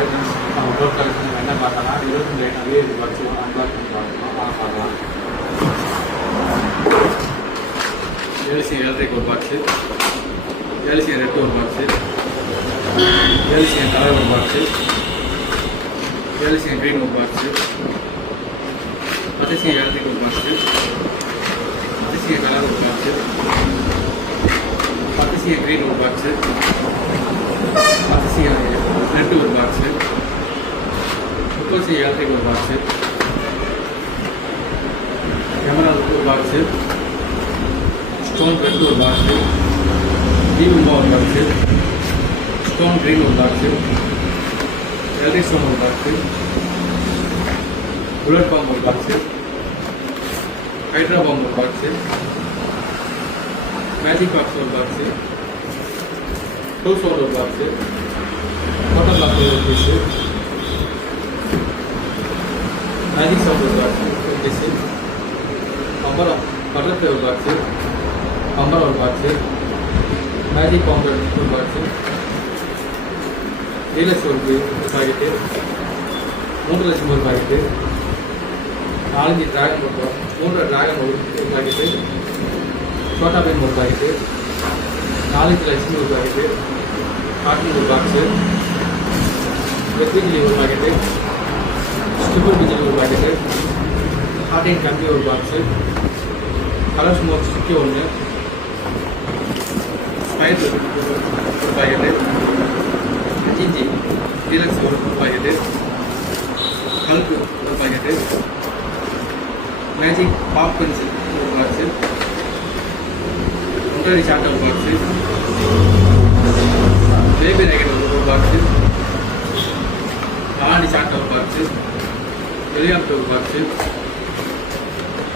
நம்ம door collection என்ன பார்த்தோம்னா 22 ஐட்டம்லேயே இது வச்சு அன்பாக்ஸ் பண்ணி பார்க்கலாம். எல்சிஎன் எலக்ட்ரிக் ஒரு பாக்ஸு, எல்சிஎன் ரெட் ஒரு பாக்ஸு, எல்சிஎன் கலர் ஒரு பாக்ஸு, எல்சிஎன் க்ரீன் ஒரு பாக்ஸு, அதிசயம் எலக்ட்ரிக் ஒரு பாக்ஸு, அதிசயம் கலர் ஒரு பாக்ஸு, அதிசயம் க்ரீன் ஒரு பாக்ஸு, அதிசயம் ரெட் ஒரு பாக்ஸு, முப்பது எலக்ட்ரிக் ஒரு பாக்ஸு, கேமரா ஒரு பாக்ஸு, ஸ்டோன் ரெட் ஒரு பாக்ஸு, தீபம்பா ஒரு பாக்ஸு, ஸ்டோன் க்ரீன் ஒரு பாக்ஸு, எலக்ட்ரிக் ஸ்டோன் ஒரு பாக்ஸு, புல்லட் பாம்பு ஒரு பாக்ஸு, ஹைட்ரா பாம்பு ஒரு பாக்ஸு, மேஜிக் பாக்ஸ் ஒரு பாக்ஸு, டூ சோல் ஒரு பாக்ஸு, ஃபோட்டோ பாக்ஸ் ஒரு பீஸு, மேஜிக் சவுண்ட் ஒரு பாக்ஸு ஒரு பீஸு, அப்புறம் பட்டர்ஃப்ளை ஒரு பாக்ஸு, பம்பர் ஒரு பாக்ஸு, மேஜிக் பவுண்டர் ஒரு பாக்ஸு, டீலக்ஸ் ஒரு பாக்கெட்டு, 3 லட்சம் ஒரு பாக்கெட்டு, 4 ட்ராகன் ஒரு 3 ட்ராகன் ஒரு பாக்கெட்டு, சோட்டா பென் ஒரு பாக்கெட்டு, 4 லட்சுமி ஒரு பாக்கெட்டு, காட்டன் ஒரு பாக்ஸு, வெஜ்ஜிலி ஒரு பாக்கெட்டு, ஸ்டிப்பர் பிஜிலி ஒரு பாக்கெட்டு, ஹார்டின் கம்பி ஒரு பாக்ஸு, கலர் ஸ்மோக் ஸ்டிக்கி ஒன்று, ஸ்மைல் ஒரு பாக்கெட்டு, ஜிஜி டீலக்ஸ் ஒரு பாக்கெட்டு, கல்கு ஒரு பாக்கெட்டு, மேஜிக் பாப் பென்சில் ஒரு பாக்ஸு, ஒன்றரை சாட்டை ஒரு பாக்ஸு, பேபி ரேக்கெட் ஒரு பாக்ஸு, 4 சாட்டை ஒரு பாக்ஸு, வெளியாப்ட் ஒரு பாக்ஸு,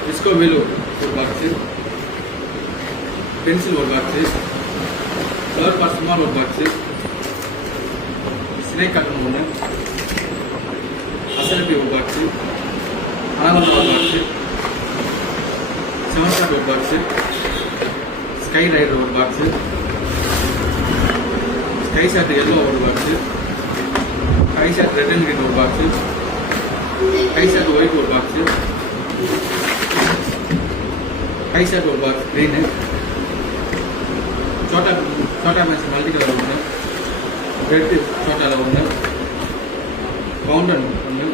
டிஸ்கோ வேலு ஒரு பாக்ஸு, பென்சில் ஒரு பாக்ஸு, கலர் பாஸ்மால் ஒரு பாக்ஸு, ஸ்னேக் கட்டன் ஒன்று, அசரப்பி ஒரு பாக்ஸு, அனாவந்தா ஒரு பாக்ஸு, செவன் ஷாட் ஒரு பாக்ஸு, ஸ்கை ரைடர் ஒரு பாக்ஸு, ஸ்கை ஷாட் எல்லோ ஒரு box, sky shot red and green ஒரு பாக்ஸு, ஸ்கை ஷாட் ஒயிட் ஒரு பாக்ஸு, ஸ்கை ஷாட் ஒரு பாக்ஸ் க்ரீனு, சோட்டா மேட்ச் மல்டி கலர் ஒன்று, ரெட்டு சோட்டாவில் ஒன்று, பவுண்டன் ஒன்று,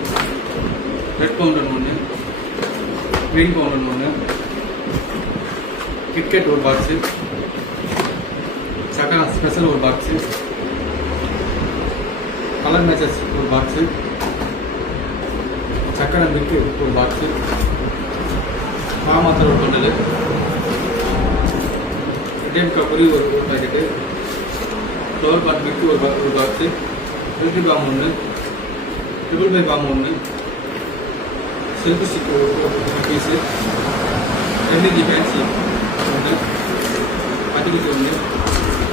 ரெட் பவுண்டன் ஒன்று, க்ரீன் பவுண்டன் ஒன்று, கிட்கேட் ஒரு பாக்ஸு, சக்கரா ஸ்பெஷல் ஒரு பாக்ஸு, கலர் மேட்சஸ் ஒரு பாக்ஸு, சக்கரை மில்க்கு ஒரு பாக்ஸு, மாமாத்தர் ஒரு பண்டலு, இண்டியன் கபரி ஒரு பாக்கெட்டு, ஃப்ளவர் பாட் மில்க்கு ஒரு பாக்ஸு, மில்கி பாம் ஒன்று, ட்ரிபிள் பை பாம் ஒன்று, சில்க் ஸ்டிக் ஒரு பீஸு, எம்இஜி ஃபேன்சி ஒன்று, பட்டிக்கு ஒன்று,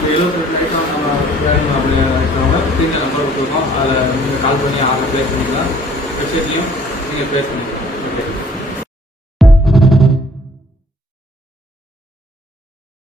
72 ஐட்டம் நம்ம வேணும் அப்படின்னு இருக்கிறவங்க ஸ்க்ரீனில் நம்பர் கொடுத்துருக்கோம். அதில் நீங்கள் கால் பண்ணி ஆர்டர் ப்ளேஸ் பண்ணிக்கலாம். வெப்சைட்லேயும் நீங்கள் ப்ளேஸ் பண்ணிக்கலாம். ஓகே.